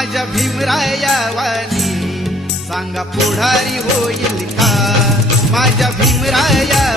माझ्या भीमरायावानी सांगा पुढारी होईल का? माझ्या भीमराया